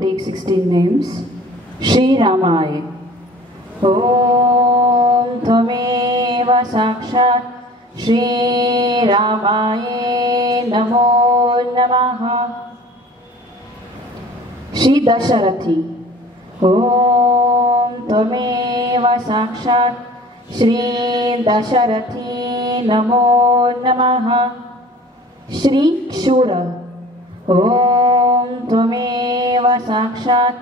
Take 16 names. Shri Ramaya. Om Tvameva Sakshat Shri Ramaya Namo Namaha. Shri Dasharathi. Om Tvameva Sakshat Shri Dasharathi Namo Namaha. Shri Kshura. Om Tvameva Sakshat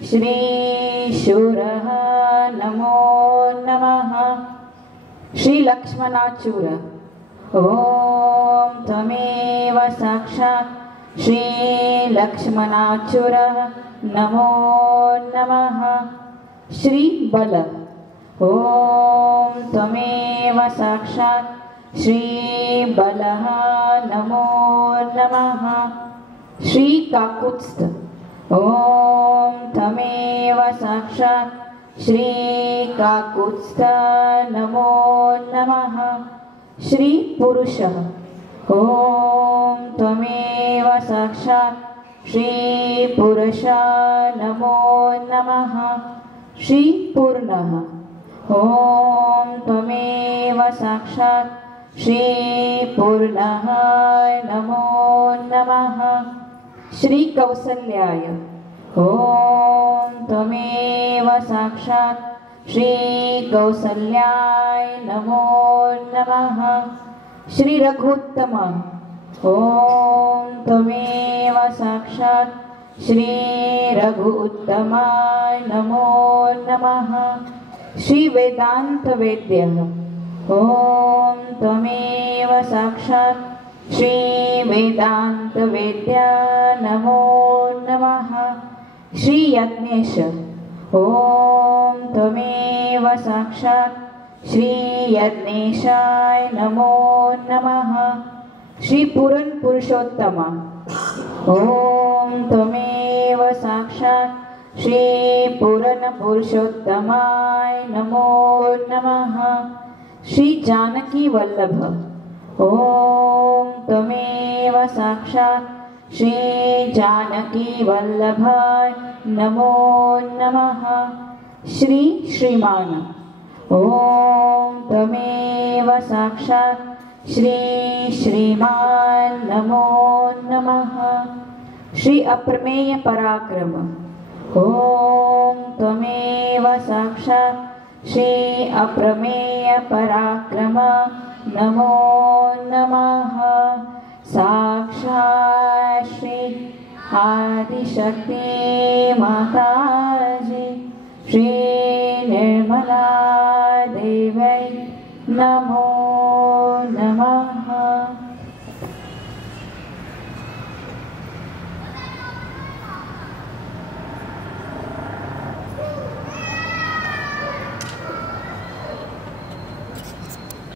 Shri Shuraha Namo Namaha. Shri Lakshmanachura. Om Tvameva Sakshat Shri Lakshmanachura Namo Namaha. Shri Bala. Om Tvameva Sakshat Shri Balaha Namo Namaha. Shri Kakutstha. Om Tvameva Sakshat Shri Kakutstha Namo Namaha. Shri Purusha. Om Tvameva Sakshat Shri Purusha Namo Namaha. Shri Purnaha. Om Tvameva Sakshat Shri Purnaha Namo Namaha. Shri Kausalyaya. Om Tvameva Sakshat Shri Kausalyaya Namo Namaha. Shri Raghuttama. Om Tvameva Sakshat Shri Raghuttama Namo Namaha. Shri Vedanta Vedya. Om Tvameva Sakshat Shri Vedanta Vedya Namo Namaha. Shri Yajnesha. Om Tvameva Sakshat Shri Yajnesha Namo Namaha. Shri Puran Purushottama. Om Tvameva Sakshat Shri Puran Purushottama Namo Namaha. Shri Janaki Vallabha. Om Tvameva Sakshat Shri Janaki Vallabha Namo Namaha. Shri Shrimana. Om Tvameva Sakshat Shri Shriman Namo Namaha. Shri Aprameya Parakrama. Om Tvameva Sakshat Shri Aprameya Parakrama Namo Namaha. Sakshat Shri Adi Shakti Mataji Shri Nirmala Devai Namo